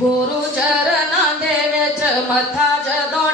गुरु चरण देवे च मथा जदो